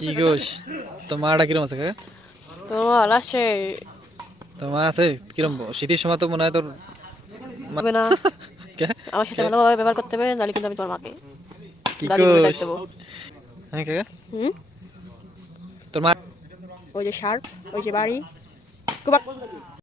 কি গোস তো মাটা কিরম আছে কাকা? তোমার আছে তোর মা আছে কিরম? শীতের সময় তো মনে হয় তোর হবে না, কে? আমার সাথে ভালোভাবে ব্যবহার করতে হবে, নাহলে কিন্তু আমি তোমার মাকে কি দাদি বলে ডাক গোস? দেবো। হ্যাঁ কাকা, হুম, তোর মা ওই যে শার্প, ওই যে বাড়ি,